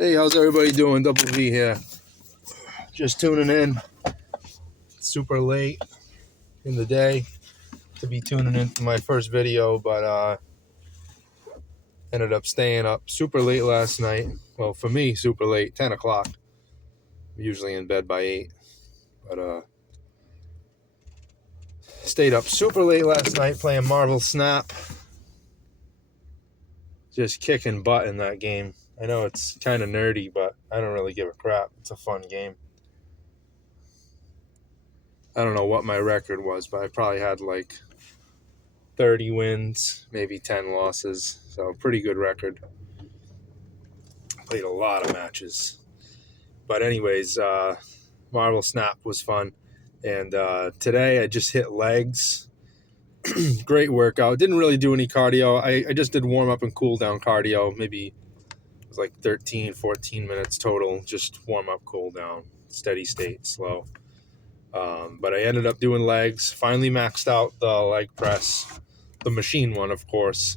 Hey, how's everybody doing? Double V here. Just tuning in. Super late in the day to be tuning in for my first video, but ended up staying up super late last night. Well, for me, super late, 10 o'clock. I'm usually in bed by 8, but stayed up super late last night playing Marvel Snap. Just kicking butt in that game. I know it's kind of nerdy, but I don't really give a crap. It's a fun game. I don't know what my record was, but I probably had like 30 wins, maybe 10 losses. So pretty good record. Played a lot of matches. But anyways, Marvel Snap was fun. And today I just hit legs. Great workout. Didn't really do any cardio. I just did warm up and cool down cardio. Maybe it was like 13, 14 minutes total. Just warm up, cool down, steady state, slow. But I ended up doing legs. Finally maxed out the leg press. The machine one, of course.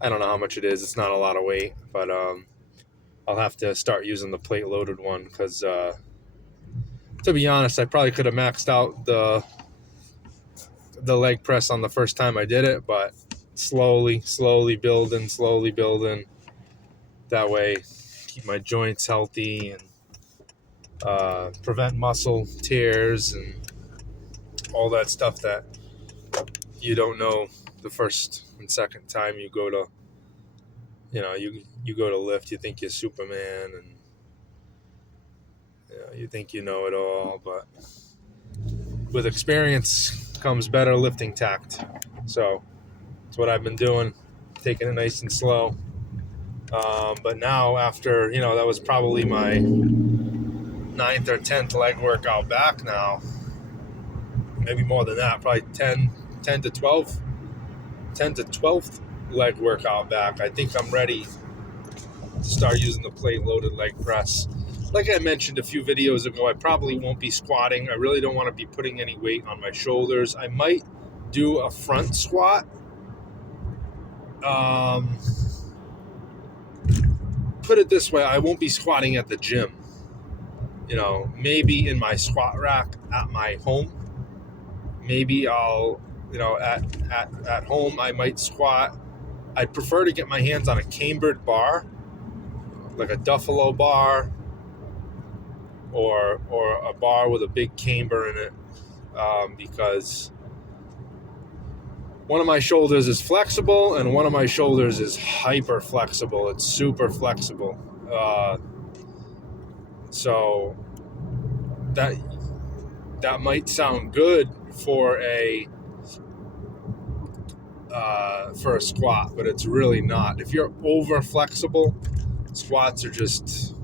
I don't know how much it is. It's not a lot of weight, but I'll have to start using the plate loaded one because, to be honest, I probably could have maxed out the leg press on the first time I did it, but slowly building. That way, keep my joints healthy and prevent muscle tears and all that stuff that you don't know the first and second time you go to, you go to lift. You think you're Superman and you think you know it all, but with experience comes better lifting tact. So that's what I've been doing, taking it nice and slow. But now after, that was probably my 9th or 10th leg workout back now. Maybe more than that, probably 10 to 12th leg workout back. I think I'm ready to start using the plate loaded leg press. Like I mentioned a few videos ago, I probably won't be squatting. I really don't want to be putting any weight on my shoulders. I might do a front squat. Put it this way, I won't be squatting at the gym. Maybe in my squat rack at my home. Maybe I'll, at home I might squat. I'd prefer to get my hands on a cambered bar, like a Duffalo bar, or a bar with a big camber in it, because one of my shoulders is flexible and one of my shoulders is hyper flexible. It's super flexible. So that might sound good for a squat, but it's really not. If you're over flexible, squats are just,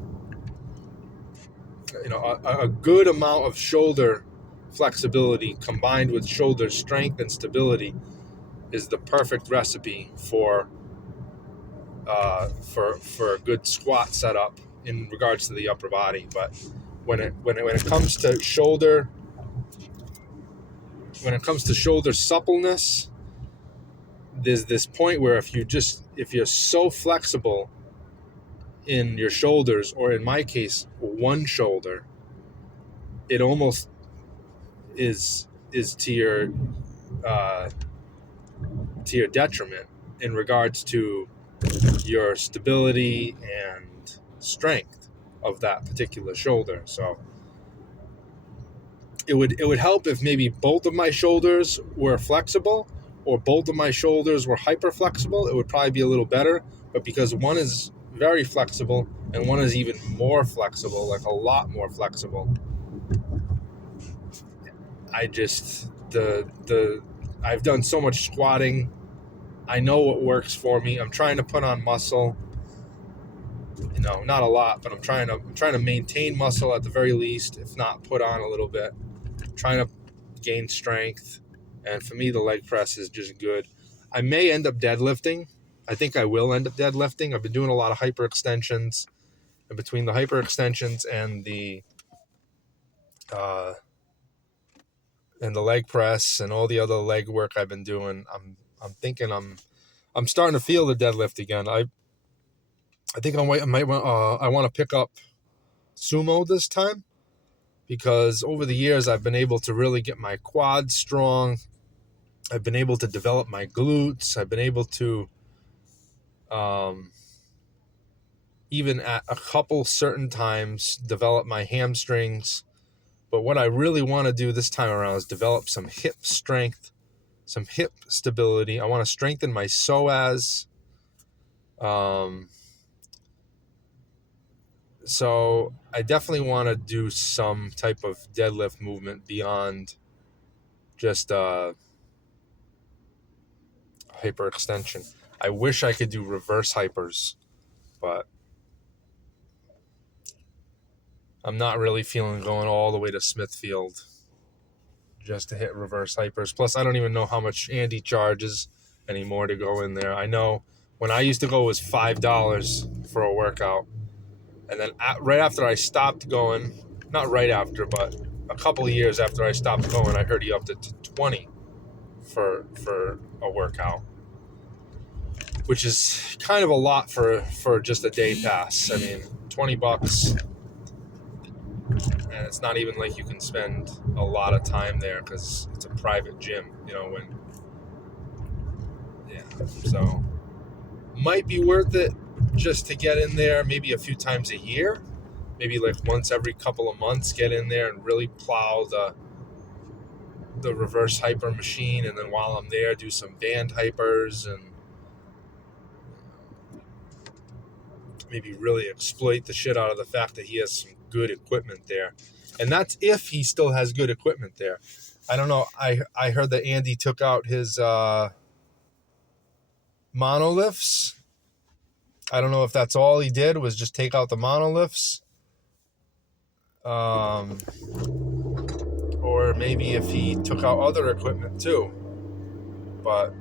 a good amount of shoulder flexibility combined with shoulder strength and stability is the perfect recipe for a good squat setup in regards to the upper body. But when it comes to shoulder suppleness, there's this point where if you're so flexible in your shoulders, or in my case one shoulder, it almost is to your detriment in regards to your stability and strength of that particular shoulder. So it would help if maybe both of my shoulders were flexible, or both of my shoulders were hyper flexible. It would probably be a little better. But because one is very flexible and one is even more flexible, like a lot more flexible, I've done so much squatting. I know what works for me. I'm trying to put on muscle. Not a lot, but I'm trying to maintain muscle at the very least, if not put on a little bit. I'm trying to gain strength, and for me, the leg press is just good. I may end up deadlifting. I think I will end up deadlifting. I've been doing a lot of hyperextensions, and between the hyperextensions and the leg press and all the other leg work I've been doing, I'm thinking I'm starting to feel the deadlift again. I think I want to pick up sumo this time, because over the years I've been able to really get my quads strong. I've been able to develop my glutes. I've been able to, even at a couple certain times, develop my hamstrings. But what I really want to do this time around is develop some hip strength, some hip stability. I want to strengthen my psoas. So I definitely want to do some type of deadlift movement beyond just hyperextension. I wish I could do reverse hypers, but I'm not really feeling going all the way to Smithfield just to hit reverse hypers. Plus, I don't even know how much Andy charges anymore to go in there. I know when I used to go, it was $5 for a workout. And then right after I stopped going, not right after, but a couple of years after I stopped going, I heard he upped it to 20 for a workout, which is kind of a lot for just a day pass. I mean, $20, and it's not even like you can spend a lot of time there because it's a private gym, so might be worth it just to get in there maybe a few times a year, maybe like once every couple of months, get in there and really plow the reverse hyper machine, and then while I'm there do some band hypers and maybe really exploit the shit out of the fact that he has some good equipment there. And that's if he still has good equipment there. I don't know. I heard that Andy took out his monoliths. I don't know if that's all he did was just take out the monoliths. Or maybe if he took out other equipment too. But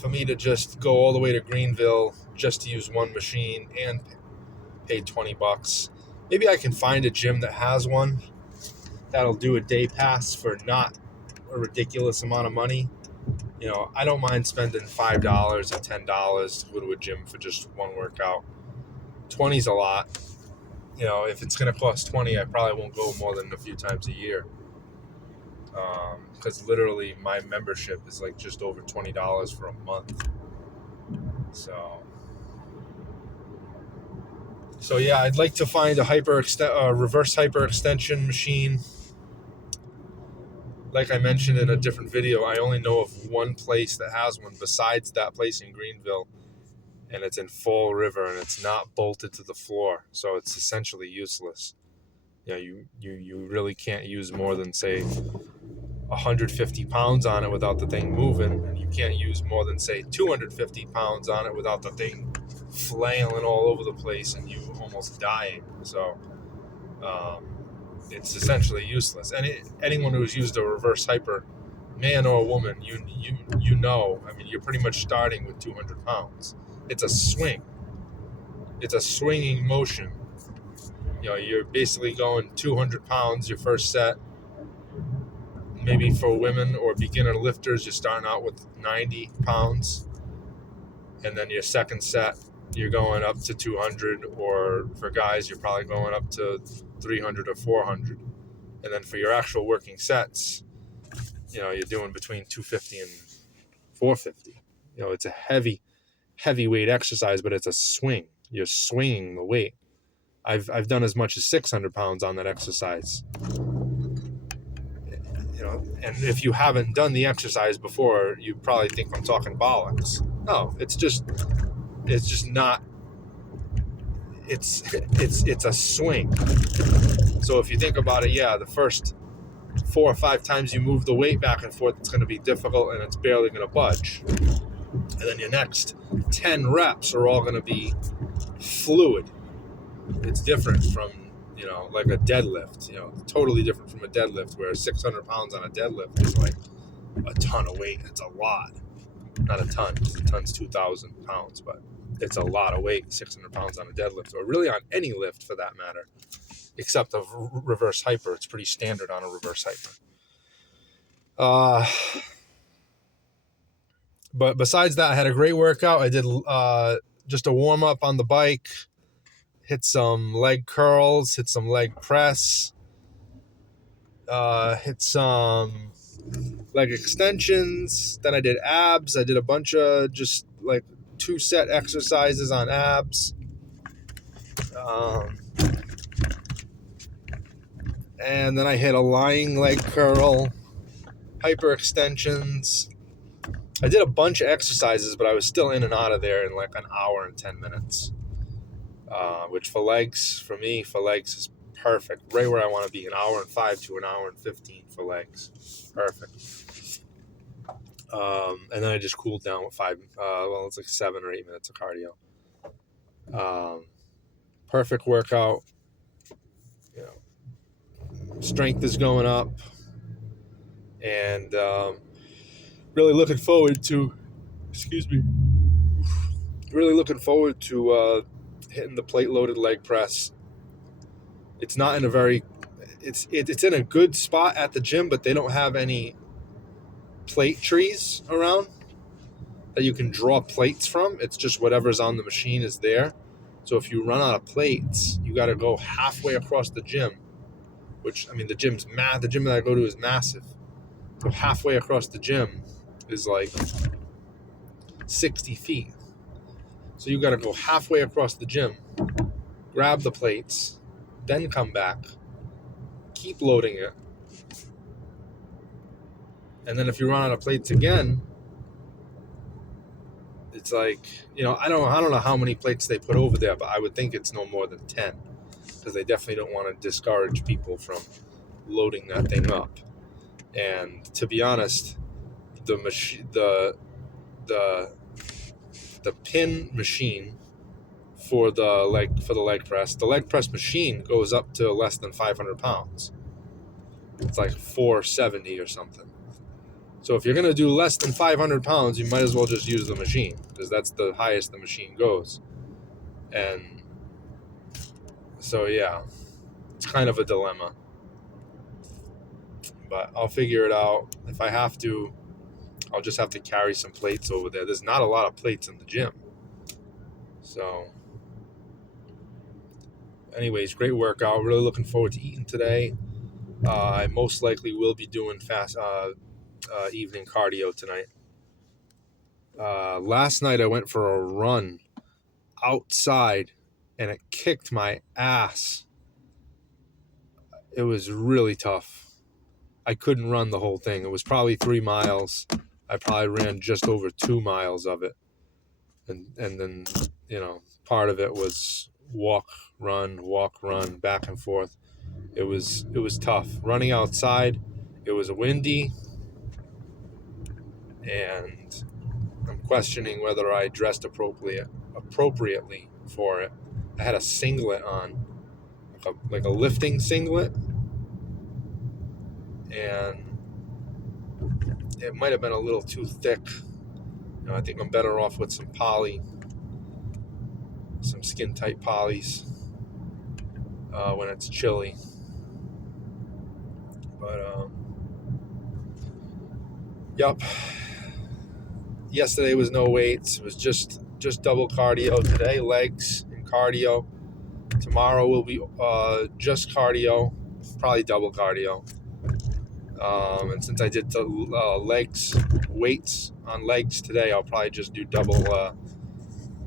for me to just go all the way to Greenville just to use one machine and pay $20, maybe I can find a gym that has one that'll do a day pass for not a ridiculous amount of money. I don't mind spending $5 or $10 to go to a gym for just one workout. 20 is a lot. If it's going to cost 20, I probably won't go more than a few times a year. Because literally my membership is like just over $20 for a month. So yeah, I'd like to find a reverse hyperextension machine. Like I mentioned in a different video, I only know of one place that has one besides that place in Greenville, and it's in Fall River, and it's not bolted to the floor, so it's essentially useless. You really can't use more than, say, 150 pounds on it without the thing moving, and you can't use more than, say, 250 pounds on it without the thing flailing all over the place and you almost dying. So it's essentially useless. And anyone who's used a reverse hyper, man or woman, you know, I mean, you're pretty much starting with 200 pounds. It's a swing. It's a swinging motion. You're basically going 200 pounds your first set. Maybe for women or beginner lifters, you're starting out with 90 pounds. And then your second set, you're going up to 200. Or for guys, you're probably going up to 300 or 400. And then for your actual working sets, you're doing between 250 and 450. It's a heavy weight exercise, but it's a swing. You're swinging the weight. I've done as much as 600 pounds on that exercise. And if you haven't done the exercise before, you probably think I'm talking bollocks. No, it's just not. It's a swing. So if you think about it, the first 4 or 5 times you move the weight back and forth, it's going to be difficult and it's barely going to budge. And then your next 10 reps are all going to be fluid. It's different from, like a deadlift, totally different from a deadlift, where 600 pounds on a deadlift is like a ton of weight. It's a lot. Not a ton. A ton's 2,000 pounds, but it's a lot of weight, 600 pounds on a deadlift, or really on any lift for that matter, except a reverse hyper. It's pretty standard on a reverse hyper. But besides that, I had a great workout. I did just a warm up on the bike, hit some leg curls, hit some leg press, hit some leg extensions. Then I did abs. I did a bunch of just like 2-set exercises on abs. And then I hit a lying leg curl, hyper extensions. I did a bunch of exercises, but I was still in and out of there in like an hour and 10 minutes. Which for legs is perfect. Right where I want to be, an hour and 5 to an hour and 15 for legs. Perfect. And then I just cooled down with it's like 7 or 8 minutes of cardio. Perfect workout. You know, strength is going up, and really looking forward to. Really looking forward to hitting the plate-loaded leg press. It's not in a very. It's in a good spot at the gym, but they don't have any plate trees around that you can draw plates from. It's just whatever's on the machine is there. So if you run out of plates, you got to go halfway across the gym, which, I mean, the gym that I go to is massive. So halfway across the gym is like 60 feet. So you got to go halfway across the gym, grab the plates, then come back, keep loading it. And then if you run out of plates again, it's like, I don't know how many plates they put over there, but I would think it's no more than 10, because they definitely don't want to discourage people from loading that thing up. And to be honest, the pin machine for the leg press, the leg press machine goes up to less than 500 pounds. It's like 470 or something. So if you're going to do less than 500 pounds, you might as well just use the machine, because that's the highest the machine goes. And so, yeah, it's kind of a dilemma. But I'll figure it out. If I have to, I'll just have to carry some plates over there. There's not a lot of plates in the gym. So, anyways, great workout. Really looking forward to eating today. I most likely will be doing fast evening cardio tonight. Last night I went for a run outside, and it kicked my ass. It was really tough. I couldn't run the whole thing. It was probably 3 miles. I probably ran just over 2 miles of it. And then, part of it was walk, run, back and forth. It was tough. Running outside, it was windy, and I'm questioning whether I dressed appropriately for it. I had a singlet on, like a lifting singlet, and it might have been a little too thick. I think I'm better off with some skin tight polys when it's chilly. But yep. Yesterday was no weights. It was just double cardio. Today, legs and cardio. Tomorrow will be just cardio, probably double cardio. And since I did the weights on legs today, I'll probably just do double.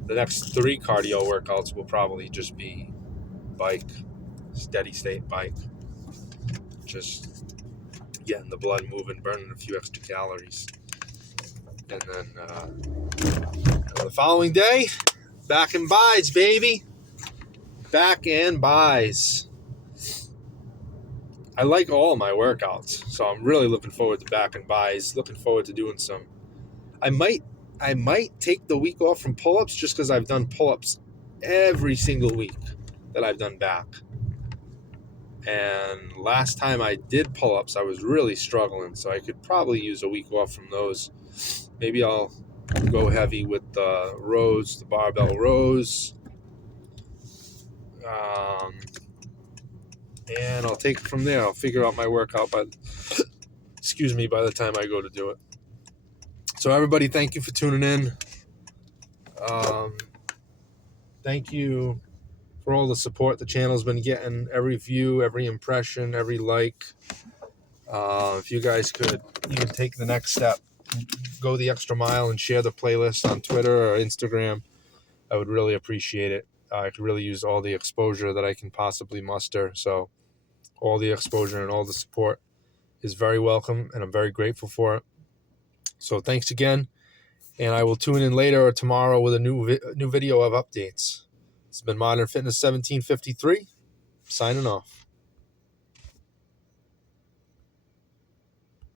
The next 3 cardio workouts will probably just be bike, steady state bike. Just getting the blood moving, burning a few extra calories. And then the following day, back and buys, baby. Back and buys. I like all my workouts, so I'm really looking forward to back and buys. Looking forward to doing some. I might take the week off from pull-ups, just because I've done pull-ups every single week that I've done back. And last time I did pull-ups, I was really struggling, so I could probably use a week off from those. Maybe I'll go heavy with the rows, the barbell rows. And I'll take it from there. I'll figure out my workout by the time I go to do it. So everybody, thank you for tuning in. Thank you for all the support the channel's been getting. Every view, every impression, every like. If you guys could even take the next step, go the extra mile and share the playlist on Twitter or Instagram, I would really appreciate it. I could really use all the exposure that I can possibly muster. So all the exposure and all the support is very welcome, and I'm very grateful for it. So thanks again, and I will tune in later or tomorrow with a new video of updates. It's been Modern Fitness 1753, signing off.